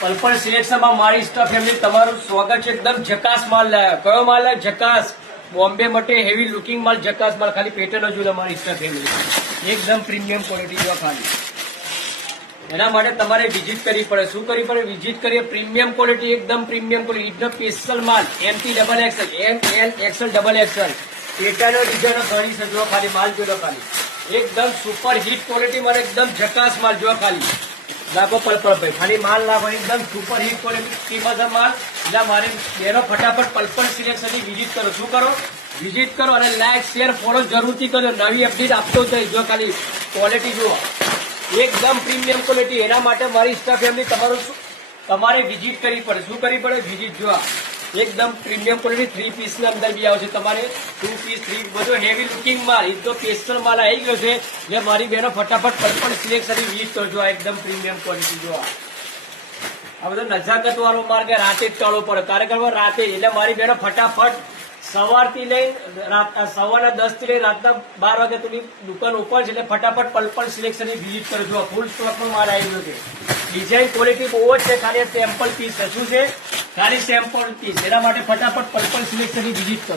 પલપલ સિલેક્શનમાં મારી staff family તમારું સ્વાગત છે। એકદમ ઝકાસ માલ લાયા। કયો માલ લાયા? ઝકાસ બોમ્બે માટે હેવી લુકિંગ માલ, ઝકાસ માલ। ખાલી પેટર્ન જોઈ લો મારી સ્ટાફ ફેમિલી, એકદમ પ્રીમિયમ ક્વોલિટી જો ખાલી। એના માટે તમારે વિઝિટ કરવી પડે। શું કરવી પડે? વિઝિટ કરીએ। પ્રીમિયમ ક્વોલિટી, એકદમ પ્રીમિયમ ક્વોલિટી, એકદમ સ્પેશિયલ માલ। MT double XL, ML XL double XL pattern design ઘણી છે જો ખાલી માલ જોઈ લો ખાલી। એકદમ સુપર હિટ ક્વોલિટી માં એકદમ ઝકાસ માલ જો ખાલી। લાખો પલપલ ભાઈ ખાલી માલ લાખો, એકદમ સુપર હિટ ક્વોલિટી કિંમત માલ। એટલે મારી બેનો ફટાફટ પલપલ સિલેક્શન ની વિઝિટ કરો। શું કરો? વિઝિટ કરો અને લાઈક શેર ફોલો જરૂરથી કરો। નવી અપડેટ આપતો જાય જો ખાલી ક્વોલિટી જુઓ, એકદમ પ્રીમિયમ ક્વોલિટી। એના માટે મારી સ્ટાફ ફેમિલી તમારે વિઝિટ કરવી પડે। શું કરવી પડે? વિઝિટ જોવા। એકદમ પ્રીમિયમ ક્વોલિટી 3 પીસ ની અંદર બી આવશે તમારે 2 પીસ 3 બધો હેવી લુકિંગ માલ। એ તો સ્પેશિયલ માલ આવી ગયો છે જે મારી બહેનો ફટાફટ પલપલ સિલેક્શન વિઝિટ કરજો। એકદમ પ્રીમિયમ ક્વોલિટી જોવા। આ બધો નજાકત વાળો માલ કે રાતે જ ચાલવો પડે કાર્યક્રમ રાતે। એટલે મારી બહેનો ફટાફટ સવારથી લઈને સવારના 10 થી લઈને રાતના 12 વાગ્યા સુધી દુકાન ઓપન છે। એટલે ફટાફટ પલપલ સિલેક્શન ની વિઝિટ કરજો। ફૂલ સ્ટોકમાં માલ આવી ગયો છે। ડિઝાઇન ક્વોલિટી બહુ જ છે, ખાલી સેમ્પલ પીસ છે। શું છે? ખાલી સેમ્પલ પીસ। એના માટે ફટાફટ પલપલ સિલેક્શન ની વિઝિટ કરો।